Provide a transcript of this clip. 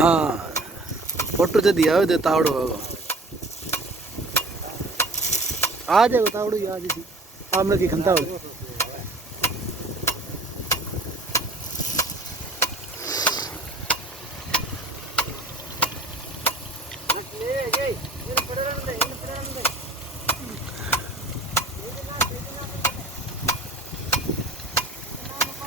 हाँ फोटो जदी आवे दे तावड़ो आ जाए तावड़ो आज दी आमने की खंता हो